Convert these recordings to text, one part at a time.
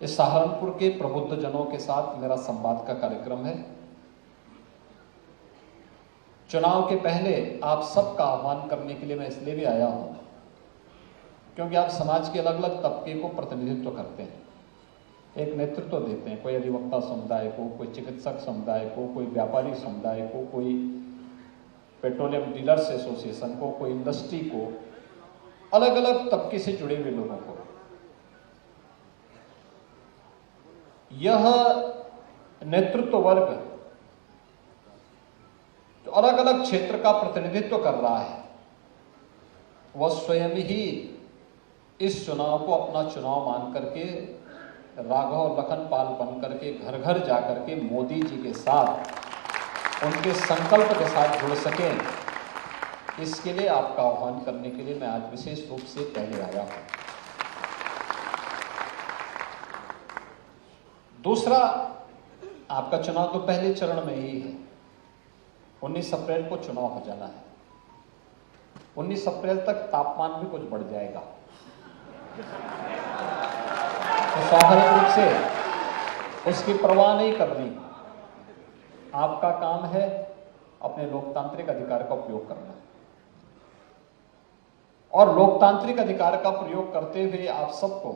इस सहारनपुर के प्रबुद्ध जनों के साथ मेरा संवाद का कार्यक्रम है। चुनाव के पहले आप सबका आह्वान करने के लिए मैं इसलिए भी आया हूं क्योंकि आप समाज के अलग अलग तबके को प्रतिनिधित्व करते हैं, एक नेतृत्व देते हैं। कोई अधिवक्ता समुदाय को, कोई चिकित्सक समुदाय को, कोई व्यापारी समुदाय को, कोई पेट्रोलियम डीलर्स एसोसिएशन को, कोई इंडस्ट्री को, अलग अलग तबके से जुड़े हुए लोगों को। यह नेतृत्व वर्ग जो अलग अलग क्षेत्र का प्रतिनिधित्व कर रहा है, वह स्वयं ही इस चुनाव को अपना चुनाव मान करके राघव लखन पाल बन करके घर घर जाकर के मोदी जी के साथ, उनके संकल्प के साथ जुड़ सकें, इसके लिए आपका आह्वान करने के लिए मैं आज विशेष रूप से पहले आया हूं। दूसरा, आपका चुनाव तो पहले चरण में ही है। 19 अप्रैल को चुनाव हो जाना है। 19 अप्रैल तक तापमान भी कुछ बढ़ जाएगा, तो स्वाभाविक रूप से उसकी परवाह नहीं करनी। आपका काम है अपने लोकतांत्रिक अधिकार का उपयोग करना, और लोकतांत्रिक अधिकार का प्रयोग करते हुए आप सबको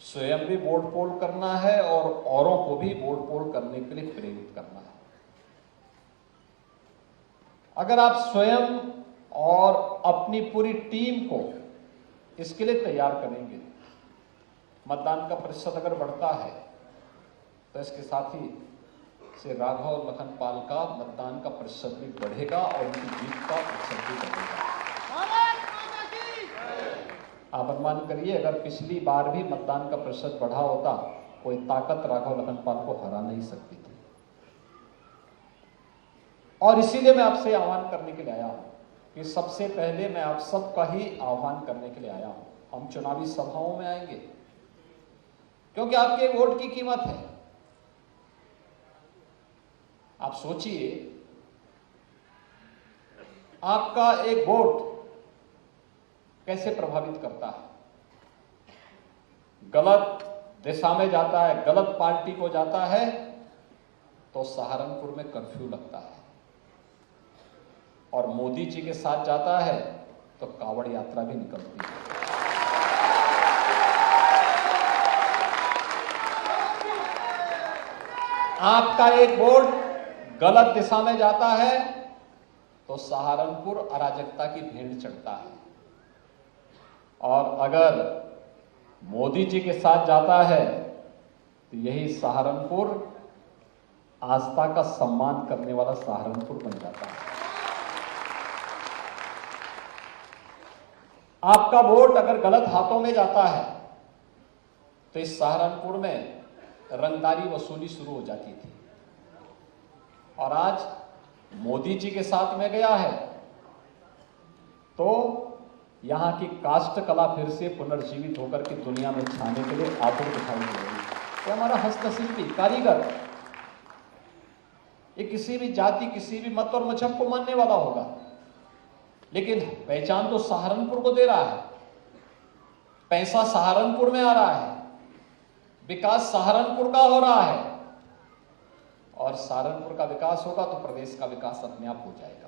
स्वयं भी वोट पोल करना है और औरों को भी वोट पोल करने के लिए प्रेरित करना है। अगर आप स्वयं और अपनी पूरी टीम को इसके लिए तैयार करेंगे, मतदान का प्रतिशत अगर बढ़ता है तो इसके साथ ही से राघव और लखन पाल का मतदान का प्रतिशत भी बढ़ेगा और उनकी जीत का प्रतिशत भी बढ़ेगा। आप अनुमान करिए, अगर पिछली बार भी मतदान का प्रतिशत बढ़ा होता, कोई ताकत राघव लखन पाल को हरा नहीं सकती थी। और इसीलिए मैं आपसे आह्वान करने के लिए आया हूं कि सबसे पहले मैं आप सबका ही आह्वान करने के लिए आया हूं। हम चुनावी सभाओं में आएंगे क्योंकि आपके वोट की कीमत है। आप सोचिए, आपका एक वोट कैसे प्रभावित करता है। गलत दिशा में जाता है, गलत पार्टी को जाता है तो सहारनपुर में कर्फ्यू लगता है, और मोदी जी के साथ जाता है तो कावड़ यात्रा भी निकलती है। आपका एक वोट गलत दिशा में जाता है तो सहारनपुर अराजकता की भेंट चढ़ता है, और अगर मोदी जी के साथ जाता है तो यही सहारनपुर आस्था का सम्मान करने वाला सहारनपुर बन जाता है। आपका वोट अगर गलत हाथों में जाता है तो इस सहारनपुर में रंगदारी वसूली शुरू हो जाती थी, और आज मोदी जी के साथ में गया है तो यहां की काष्ठ कला फिर से पुनर्जीवित होकर के दुनिया में छाने के लिए आतुर दिखाई दे रही है। हमारा हस्तशिल्पी कारीगर, ये किसी भी जाति, किसी भी मत और मजहब को मानने वाला होगा, लेकिन पहचान तो सहारनपुर को दे रहा है। पैसा सहारनपुर में आ रहा है, विकास सहारनपुर का हो रहा है, और सहारनपुर का विकास होगा तो प्रदेश का विकास अपने आप हो जाएगा।